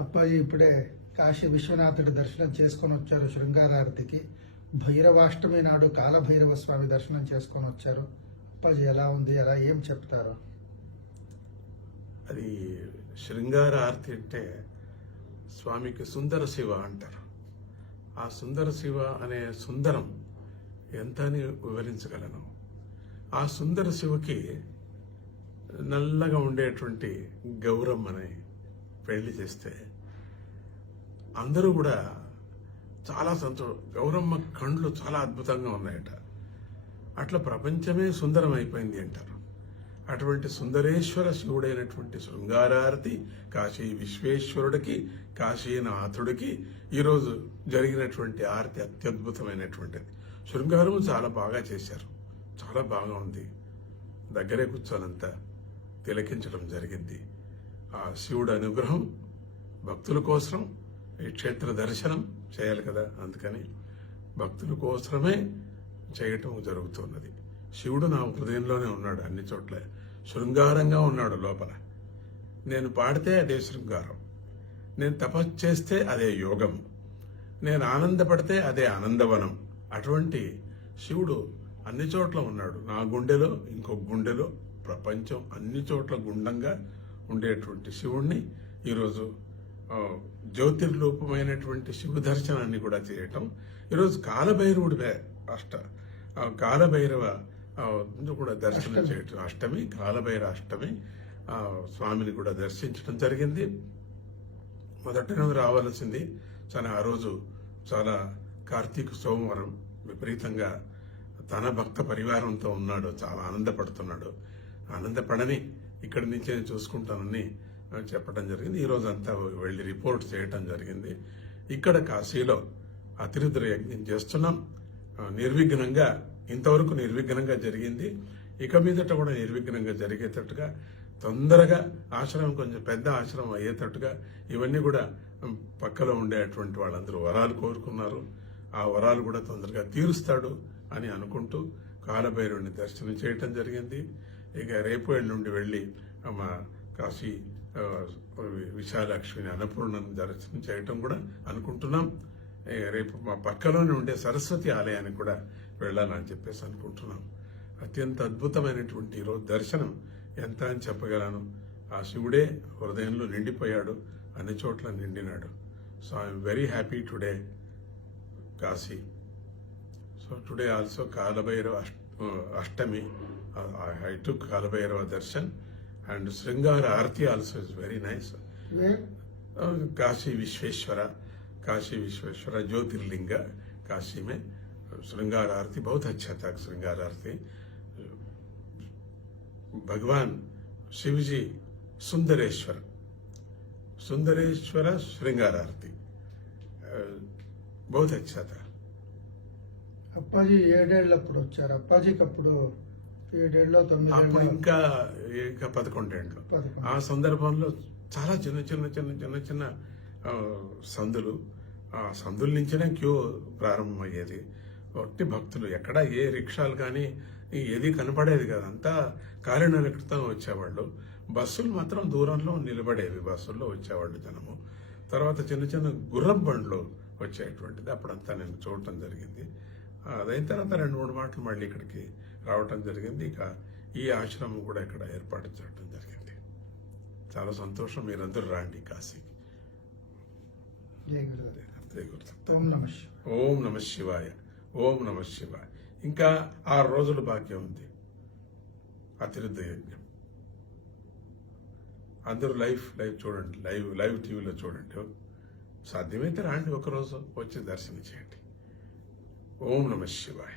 అప్పాజీ ఇప్పుడే కాశీ విశ్వనాథుడి దర్శనం చేసుకొని వచ్చారు. శృంగారారతికి భైరవాష్టమి నాడు కాలభైరవ స్వామి దర్శనం చేసుకొని వచ్చారు. అప్పాజీ ఎలా ఉంది, ఎలా ఏం చెప్తారు? అది శృంగార ఆరతి అంటే స్వామికి సుందర శివ అంటారు. ఆ సుందర శివ అనే సుందరం ఎంత అని వివరించగలను. ఆ సుందర శివకి నల్లగా ఉండేటువంటి గౌరమ్మని పెళ్లి చేస్తే అందరూ కూడా చాలా గౌరమ్మ కండ్లు చాలా అద్భుతంగా ఉన్నాయట. అట్లా ప్రపంచమే సుందరం అయిపోయింది అంటారు. అటువంటి సుందరేశ్వర శివుడైనటువంటి శృంగారారతి కాశీ విశ్వేశ్వరుడికి, కాశీనాథుడికి ఈరోజు జరిగినటువంటి ఆరతి అత్యద్భుతమైనటువంటిది. శృంగారం చాలా బాగా చేశారు, చాలా బాగా ఉంది. దగ్గరే కూర్చోనంతా తిలకించడం జరిగింది. ఆ శివుడు అనుగ్రహం భక్తుల కోసం ఈ క్షేత్ర దర్శనం చేయాలి కదా, అందుకని భక్తుల కోసమే చేయటం జరుగుతున్నది. శివుడు నా హృదయంలోనే ఉన్నాడు, అన్ని చోట్ల శృంగారంగా ఉన్నాడు లోపల. నేను పాడితే అదే శృంగారం, నేను తపస్సు చేస్తే అదే యోగం, నేను ఆనందపడితే అదే ఆనందవనం. అటువంటి శివుడు అన్ని చోట్ల ఉన్నాడు. నా గుండెలో, ఇంకొక గుండెలో, ప్రపంచం అన్ని చోట్ల గుండంగా ఉండేటువంటి శివుణ్ణి ఈరోజు జ్యోతిర్రూపమైనటువంటి శివ దర్శనాన్ని కూడా చేయటం. ఈరోజు కాలభైరవుడి కాలభైరవ కూడా దర్శనం చేయటం, అష్టమి కాలభైరవ అష్టమి స్వామిని కూడా దర్శించడం జరిగింది. మొదటి రోజు రావాల్సింది, కానీ ఆ రోజు చాలా కార్తీక సోమవారం విపరీతంగా తన భక్త పరివారంతో ఉన్నాడు, చాలా ఆనందపడుతున్నాడు. ఆనందపడని ఇక్కడి నుంచి నేను చూసుకుంటానని చెప్పడం జరిగింది. ఈరోజు అంతా వెళ్ళి రిపోర్ట్ చేయటం జరిగింది. ఇక్కడ కాశీలో అతిరుద్ర యజ్ఞం చేస్తున్నాం నిర్విఘ్నంగా. ఇంతవరకు నిర్విఘ్నంగా జరిగింది, ఇక మీదట కూడా నిర్విఘ్నంగా జరిగేటట్టుగా, తొందరగా ఆశ్రమం కొంచెం పెద్ద ఆశ్రమం అయ్యేటట్టుగా ఇవన్నీ కూడా పక్కలో ఉండేటువంటి వాళ్ళందరూ వరాలు కోరుకున్నారు. ఆ వరాలు కూడా తొందరగా తీరుస్తాడు అని అనుకుంటూ కాలభైరవుని దర్శనం చేయటం జరిగింది. ఇక రేపు నుండి వెళ్ళి మా కాశీ విశాలక్ష్మిని అన్నపూర్ణను దర్శనం చేయటం కూడా అనుకుంటున్నాం. రేపు మా పక్కలోనే ఉండే సరస్వతి ఆలయానికి కూడా వెళ్ళాలని చెప్పేసి అనుకుంటున్నాం. అత్యంత అద్భుతమైనటువంటి ఈరోజు దర్శనం ఎంత అని చెప్పగలను. ఆ శివుడే హృదయంలో నిండిపోయాడు, అన్ని చోట్ల నిండినాడు. So I'm very happy today Kashi. So today also Kalabhairava Ashtami. I took Kalabhairava darshan and Sringara Arati also is very nice. Kashi Vishweshwara Jyotirlinga Kashi में श्रृंगार आरती बहुत अच्छा था. श्रृंगार आरती भगवान शिव जी सुंदरेश्वर श्रृंगार आरती बहुत अच्छा था. అప్పాజీ 7 ఏళ్ళప్పుడు వచ్చారు. అప్పాజీకి అప్పుడు 7 ఏళ్ళు 9 అప్పుడు ఇంకా 11 ఏళ్ళు. ఆ సందర్భంలో చాలా చిన్న సందులు, ఆ సందుల నుంచినే క్యూ ప్రారంభమయ్యేది. ఒట్టి భక్తులు, ఎక్కడ ఏ రిక్షాలు కానీ ఏది కనపడేది కాదు, అంతా కాలినడకతో వచ్చేవాళ్ళు. బస్సులు మాత్రం దూరంలో నిలబడేవి, బస్సుల్లో వచ్చేవాళ్ళు జనము. తర్వాత చిన్న గుర్రం బండ్లు వచ్చేటువంటిది, అప్పుడంతా నేను చూడటం జరిగింది. అదైన తర్వాత 2-3 మాటలు మళ్ళీ ఇక్కడికి రావటం జరిగింది. ఇక ఈ ఆశ్రమం కూడా ఇక్కడ ఏర్పాటు చేయడం జరిగింది. చాలా సంతోషం, మీరందరూ రాండి కాశీకి. ఓం నమ శివాయ, ఓం నమ శివాయ. ఇంకా 6 రోజులు బాకీ ఉంది అతిరుద్ధ యజ్ఞం. అందరూ లైవ్ చూడండి, లైవ్ టీవీలో చూడండి. సాధ్యమైతే రాండి, ఒకరోజు వచ్చి దర్శనం చేయండి. ఓం నమ శివాయ.